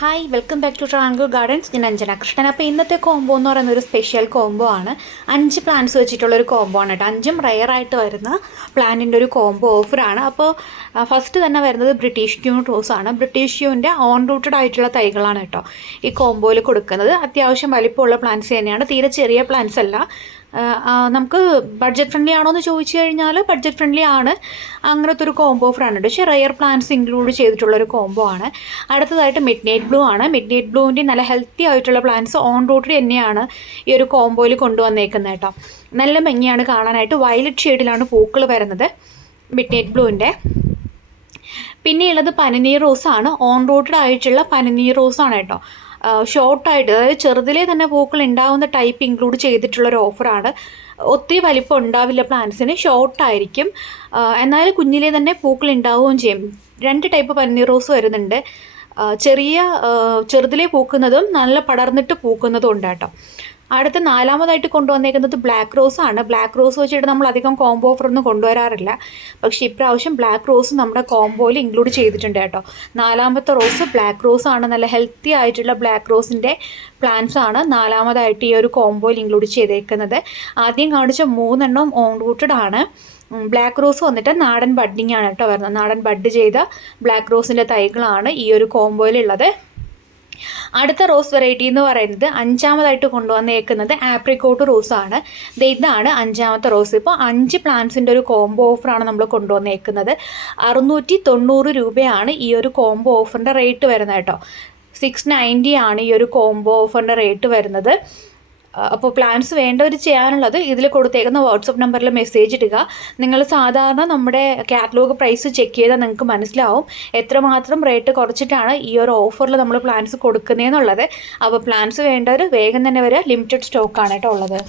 Hi welcome back to Travancore gardens. ഞാൻ അഞ്ജന കൃഷ്ണൻ. അപ്പോൾ ഇന്നത്തെ കോംബോ എന്ന് പറയുന്ന ഒരു സ്പെഷ്യൽ കോംബോ ആണ്. 5 പ്ലാന്റ്സ് വെച്ചിട്ടുള്ളൊരു കോംബോ ആണ് കേട്ടോ. 5ഉം റെയറായിട്ട് വരുന്ന പ്ലാന്റിൻ്റെ ഒരു കോംബോ ഓഫറാണ്. അപ്പോൾ ഫസ്റ്റ് തന്നെ വരുന്നത് ബ്രിട്ടീഷ് ക്യൂൺ റോസ് ആണ്. ബ്രിട്ടീഷ് ക്യൂവിൻ്റെ ഓൺ റൂട്ടഡ് ആയിട്ടുള്ള തൈകളാണ് കേട്ടോ ഈ കോംബോയിൽ കൊടുക്കുന്നത്. അത്യാവശ്യം വലിപ്പമുള്ള പ്ലാന്റ്സ് തന്നെയാണ്, തീരെ ചെറിയ പ്ലാന്റ്സ് അല്ല. നമുക്ക് ബഡ്ജറ്റ് ഫ്രണ്ട്ലി ആണോ എന്ന് ചോദിച്ചു കഴിഞ്ഞാൽ ബഡ്ജറ്റ് ഫ്രണ്ട്ലി ആണ്. അങ്ങനത്തെ ഒരു കോംബോ ഓഫറാണ്. പക്ഷേ റെയർ പ്ലാന്റ്സ് ഇൻക്ലൂഡ് ചെയ്തിട്ടുള്ളൊരു കോംബോ ആണ്. അടുത്തതായിട്ട് മിഡ് നൈറ്റ് ബ്ലൂ ആണ്. മിഡ് നൈറ്റ് ബ്ലൂവിൻ്റെ നല്ല ഹെൽത്തി ആയിട്ടുള്ള പ്ലാന്റ്സ് ഓൺ റൂട്ടഡ് തന്നെയാണ് ഈ ഒരു കോംബോയിൽ കൊണ്ടുവന്നേക്കുന്നത് കേട്ടോ. നല്ല ഭംഗിയാണ് കാണാനായിട്ട്. വയലറ്റ് ഷെയ്ഡിലാണ് പൂക്കൾ വരുന്നത് മിഡ് നൈറ്റ് ബ്ലൂവിൻ്റെ. പിന്നെയുള്ളത് പനിനീർ റോസാണ്. ഓൺ റൂട്ടഡ് ആയിട്ടുള്ള പനിനീർ റോസാണ് കേട്ടോ. ഷോർട്ടായിട്ട്, അതായത് ചെറുതിലേ തന്നെ പൂക്കൾ ഉണ്ടാവുന്ന ടൈപ്പ് ഇൻക്ലൂഡ് ചെയ്തിട്ടുള്ളൊരു ഓഫറാണ്. ഒത്തിരി വലിപ്പം ഉണ്ടാവില്ല പ്ലാന്റ്സിന്, ഷോർട്ടായിരിക്കും. എന്നാലും കുഞ്ഞിലേ തന്നെ പൂക്കൾ ഉണ്ടാവുകയും ചെയ്യും. 2 ടൈപ്പ് പനിനീർ റോസ് വരുന്നുണ്ട്. ചെറുതിലേ പൂക്കുന്നതും നല്ല പടർന്നിട്ട് പൂക്കുന്നതും ഉണ്ട് കേട്ടോ. അടുത്ത 4മതായിട്ട് കൊണ്ടുവന്നേക്കുന്നത് ബ്ലാക്ക് റോസ് ആണ്. ബ്ലാക്ക് റോസ് വെച്ചിട്ട് നമ്മൾ അധികം കോംബോ ഓഫറൊന്നും കൊണ്ടുവരാറില്ല. പക്ഷേ ഇപ്രാവശ്യം ബ്ലാക്ക് റോസ് നമ്മുടെ കോംബോയിൽ ഇൻക്ലൂഡ് ചെയ്തിട്ടുണ്ട് കേട്ടോ. 4മത്തെ റോസ് ബ്ലാക്ക് റോസ് ആണ്. നല്ല ഹെൽത്തി ആയിട്ടുള്ള ബ്ലാക്ക് റോസിൻ്റെ പ്ലാന്റ്സ് ആണ് 4മതായിട്ട് ഈ ഒരു കോംബോയിൽ ഇൻക്ലൂഡ് ചെയ്തേക്കുന്നത്. ആദ്യം കാണിച്ച 3 ഓൺ റൂട്ടഡ് ആണ്. ബ്ലാക്ക് റോസ് വന്നിട്ട് നാടൻ ബഡ്ഡിങ് ആണ് കേട്ടോ വരുന്നത്. നാടൻ ബഡ് ചെയ്ത ബ്ലാക്ക് റോസിൻ്റെ തൈകളാണ് ഈ ഒരു കോംബോയിലുള്ളത്. അടുത്ത റോസ് വെറൈറ്റി എന്ന് പറയുന്നത് 5മതായിട്ട് കൊണ്ടുവന്നേക്കുന്നത് ആപ്രിക്കോട്ട് റോസാണ്. ഇതാണ് 5മത്തെ റോസ്. ഇപ്പോൾ 5 പ്ലാന്റ്സിൻ്റെ ഒരു കോംബോ ഓഫറാണ് നമ്മൾ കൊണ്ടുവന്നേക്കുന്നത്. 690 രൂപയാണ് ഈ ഒരു കോംബോ ഓഫറിൻ്റെ റേറ്റ് വരുന്നത് കേട്ടോ. 690 ആണ് ഈ ഒരു കോംബോ ഓഫറിൻ്റെ റേറ്റ് വരുന്നത്. അപ്പോൾ പ്ലാൻസ് വേണ്ടവർ ചെയ്യാനുള്ളത് ഇതിൽ കൊടുത്തേക്കുന്ന വാട്സപ്പ് നമ്പറിൽ മെസ്സേജ് ഇടുക. നിങ്ങൾ സാധാരണ നമ്മുടെ കാറ്റലോഗ് പ്രൈസ് ചെക്ക് ചെയ്താൽ നിങ്ങൾക്ക് മനസ്സിലാവും എത്രമാത്രം റേറ്റ് കുറച്ചിട്ടാണ് ഈ ഒരു ഓഫറിൽ നമ്മൾ പ്ലാൻസ് കൊടുക്കുന്നതെന്നുള്ളത്. അപ്പോൾ പ്ലാൻസ് വേണ്ടവർ വേഗം തന്നെ വരിക. ലിമിറ്റഡ് സ്റ്റോക്കാണ് കേട്ടോ ഉള്ളത്.